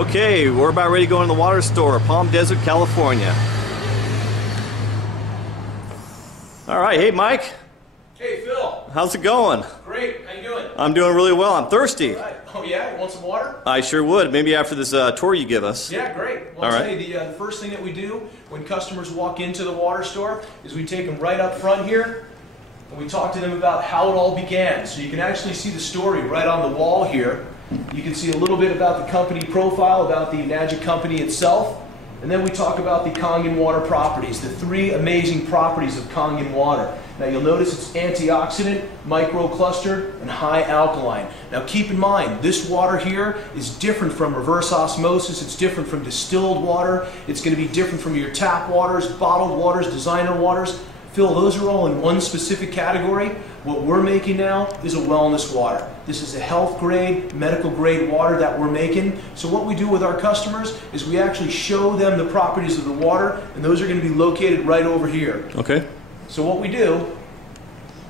Okay, we're about ready to go in the water store, Palm Desert, California. All right, hey Mike. Hey Phil. How's it going? Great, how you doing? I'm doing really well. I'm thirsty. All right. Oh yeah, you want some water? I sure would. Maybe after this tour you give us. Yeah, great. Well, All I'll right. tell you, the first thing that we do when customers walk into the water store is we take them right up front here and we talk to them about how it all began. So you can actually see the story right on the wall here. You can see a little bit about the company profile, about the Magic Company itself, and then we talk about the Kangen water properties, the 3 amazing properties of Kangen water. Now you'll notice it's antioxidant, microclustered, and high alkaline. Now keep in mind, this water here is different from reverse osmosis, it's different from distilled water, it's going to be different from your tap waters, bottled waters, designer waters. Phil, those are all in one specific category. What we're making now is a wellness water. This is a health grade, medical grade water that we're making. So what we do with our customers is we actually show them the properties of the water, and those are going to be located right over here. Okay. So what we do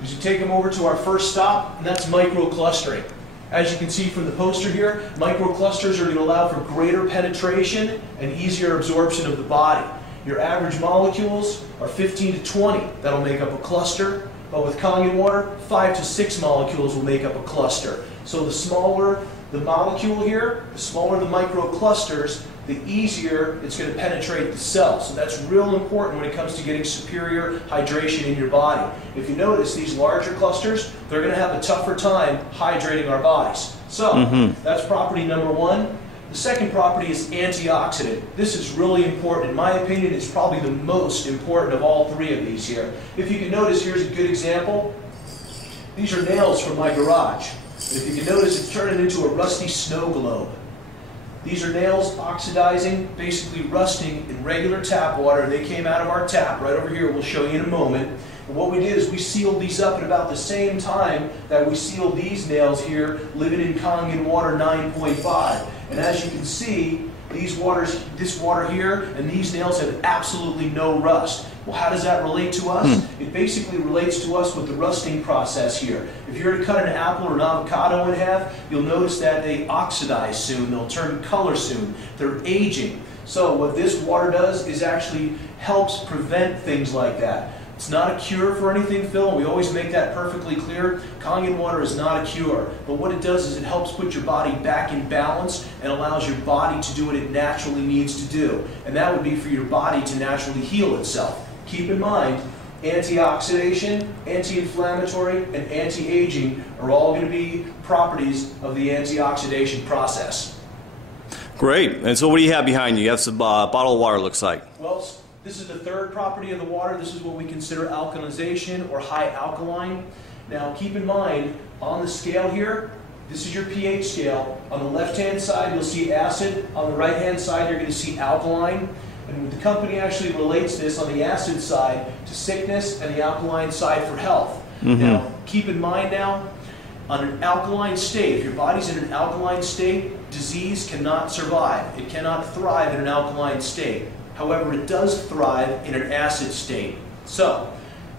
is you take them over to our first stop, and that's microclustering. As you can see from the poster here, microclusters are going to allow for greater penetration and easier absorption of the body. Your average molecules are 15 to 20. That'll make up a cluster. But with Kangen water, 5 to 6 molecules will make up a cluster. So the smaller the molecule here, the smaller the microclusters, the easier it's going to penetrate the cell. So that's real important when it comes to getting superior hydration in your body. If you notice, these larger clusters, they're going to have a tougher time hydrating our bodies. So that's property number 1. The second property is antioxidant. This is really important. In my opinion, it's probably the most important of all 3 of these here. If you can notice, here's a good example. These are nails from my garage. And if you can notice, it's turning into a rusty snow globe. These are nails oxidizing, basically rusting in regular tap water. They came out of our tap right over here. We'll show you in a moment. And what we did is we sealed these up at about the same time that we sealed these nails here, living in Kangen water 9.5. And as you can see, this water here and these nails have absolutely no rust. Well, how does that relate to us? It basically relates to us with the rusting process here. If you were to cut an apple or an avocado in half, you'll notice that they oxidize soon, they'll turn color soon, they're aging. So what this water does is actually helps prevent things like that. It's not a cure for anything, Phil, and we always make that perfectly clear. Kangen water is not a cure, but what it does is it helps put your body back in balance and allows your body to do what it naturally needs to do. And that would be for your body to naturally heal itself. Keep in mind, antioxidation, anti-inflammatory, and anti-aging are all going to be properties of the antioxidation process. Great. And so what do you have behind you? You have some bottled water, looks like. Well, this is the third property of the water. This is what we consider alkalization or high alkaline. Now keep in mind, on the scale here, this is your pH scale. On the left-hand side, you'll see acid. On the right-hand side, you're going to see alkaline. And the company actually relates this on the acid side to sickness and the alkaline side for health. Now, keep in mind now, on an alkaline state, if your body's in an alkaline state, disease cannot survive. It cannot thrive in an alkaline state. However, it does thrive in an acid state. So,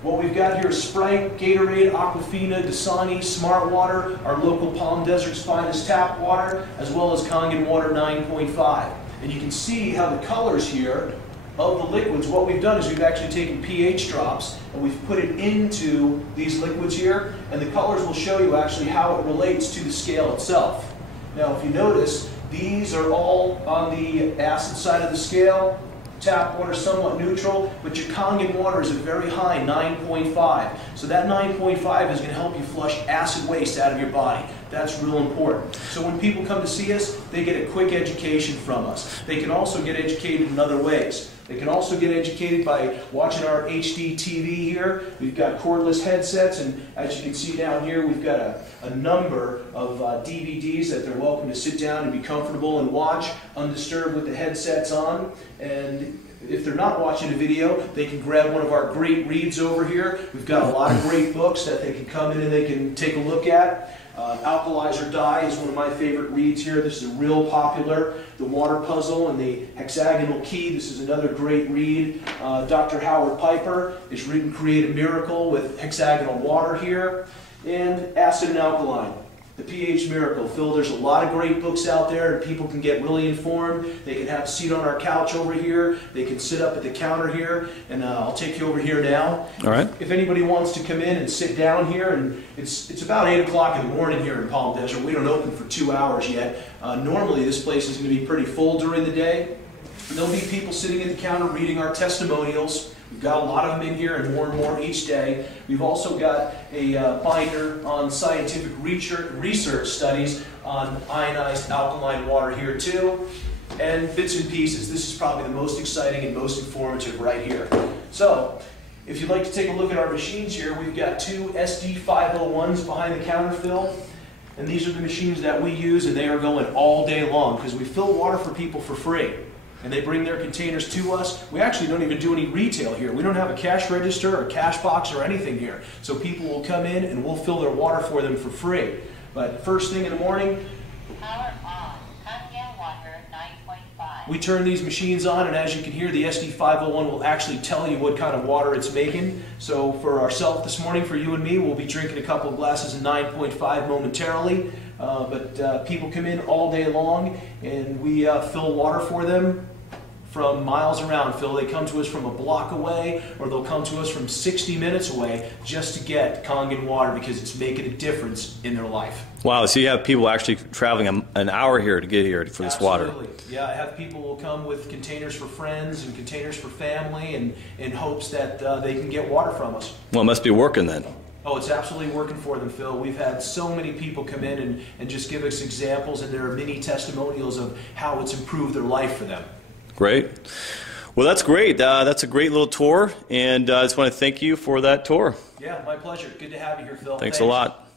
what we've got here is Sprite, Gatorade, Aquafina, Dasani, Smart Water, our local Palm Desert's finest tap water, as well as Kangen water 9.5. And you can see how the colors here of the liquids, what we've done is we've actually taken pH drops and we've put it into these liquids here, and the colors will show you actually how it relates to the scale itself. Now, if you notice, these are all on the acid side of the scale. Tap water somewhat neutral, but your Kangen water is a very high 9.5. So that 9.5 is going to help you flush acid waste out of your body. That's real important. So when people come to see us, they get a quick education from us. They can also get educated in other ways. They can also get educated by watching our HD TV here. We've got cordless headsets, and as you can see down here, we've got a number of DVDs that they're welcome to sit down and be comfortable and watch undisturbed with the headsets on. And if they're not watching a video, they can grab one of our great reads over here. We've got a lot of great books that they can come in and they can take a look at. Alkalize or Die is one of my favorite reads here. This is real popular. The Water Puzzle and the Hexagonal Key. This is another great read. Dr. Howard Piper has written Create a Miracle with hexagonal water here. And Acid and Alkaline. The pH Miracle. Phil, there's a lot of great books out there, and people can get really informed. They can have a seat on our couch over here. They can sit up at the counter here, and I'll take you over here now. All right. If anybody wants to come in and sit down here, and it's about 8 o'clock in the morning here in Palm Desert. We don't open for 2 hours yet. Normally, this place is going to be pretty full during the day. There'll be people sitting at the counter reading our testimonials. We've got a lot of them in here, and more each day. We've also got a binder on scientific research studies on ionized alkaline water here too, and bits and pieces. This is probably the most exciting and most informative right here. So, if you'd like to take a look at our machines here, we've got 2 SD501s behind the counter, Phil. And these are the machines that we use, and they are going all day long because we fill water for people for free. And they bring their containers to us. We actually don't even do any retail here. We don't have a cash register or cash box or anything here. So people will come in and we'll fill their water for them for free. But first thing in the morning, power on, Kangen water 9.5. We turn these machines on, and as you can hear, the SD501 will actually tell you what kind of water it's making. So for ourselves this morning, for you and me, we'll be drinking a couple of glasses of 9.5 momentarily. But people come in all day long, and we fill water for them from miles around. Phil, they come to us from a block away, or they'll come to us from 60 minutes away just to get Kangen water because it's making a difference in their life. Wow, so you have people actually traveling an hour here to get here for this water. Absolutely. Yeah, I have people who will come with containers for friends and containers for family, and in hopes that they can get water from us. Well, it must be working then. Oh, it's absolutely working for them, Phil. We've had so many people come in and just give us examples, and there are many testimonials of how it's improved their life for them. Great. Well, that's great. That's a great little tour, and I just want to thank you for that tour. Yeah, my pleasure. Good to have you here, Phil. Thanks a lot.